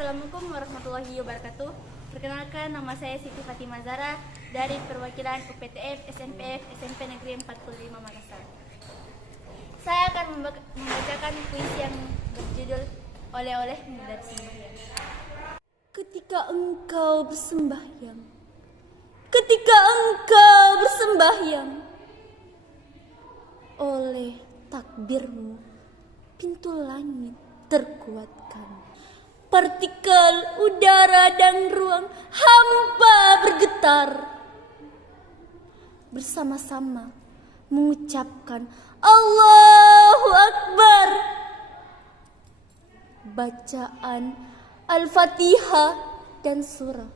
Assalamualaikum warahmatullahi wabarakatuh. Perkenalkan, nama saya Siti Fatimah Zara dari perwakilan UPTF SNPF SMP Negeri 45 Makassar. Saya akan membacakan puisi yang berjudul Oleh-olehmu dari Sembahyang. Ketika engkau bersembahyang, oleh takbirmu pintu langit terkuatkan. Partikel udara dan ruang hampa bergetar. Bersama-sama mengucapkan Allahu Akbar. Bacaan Al-Fatihah dan surah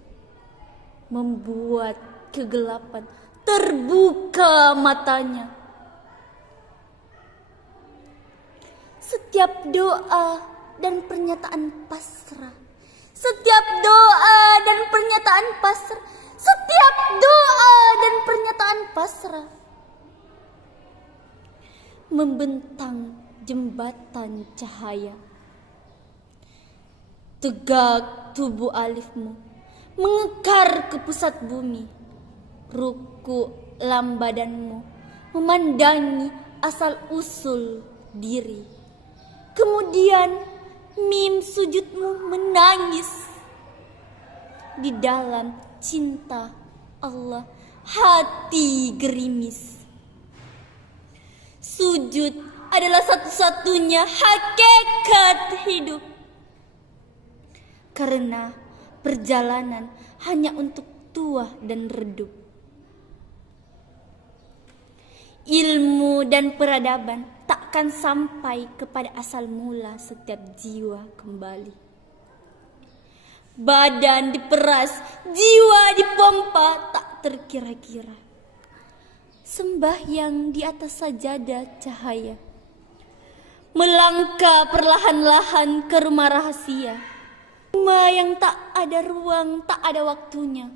membuat kegelapan terbuka matanya. Setiap doa dan pernyataan pasrah, membentang jembatan cahaya. Tegak tubuh alifmu mengekar ke pusat bumi. Ruku lam badanmu memandangi asal usul diri. Kemudian mim sujudmu menangis. Di dalam cinta Allah hati gerimis. Sujud adalah satu-satunya hakikat hidup. Karena perjalanan hanya untuk tua dan redup. Ilmu dan peradaban takkan sampai kepada asal mula setiap jiwa kembali. Badan diperas, jiwa dipompa tak terkira-kira. Sembahyang di atas sajadah cahaya. Melangkah perlahan-lahan ke rumah rahasia. Rumah yang tak ada ruang, tak ada waktunya.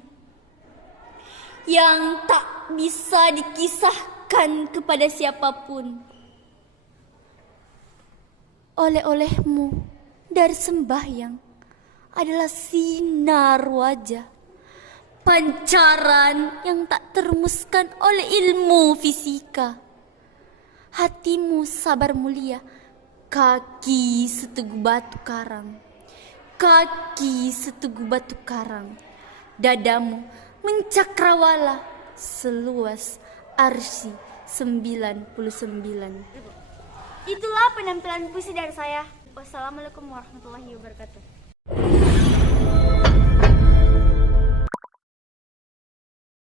Yang tak bisa dikisahkan kepada siapapun. Oleh-olehmu dari sembahyang adalah sinar wajah, pancaran yang tak termuskan oleh ilmu fisika. Hatimu sabar mulia, kaki seteguh batu karang, dadamu mencakrawala seluas arsy 99. Itulah penampilan puisi dari saya. Wassalamualaikum warahmatullahi wabarakatuh.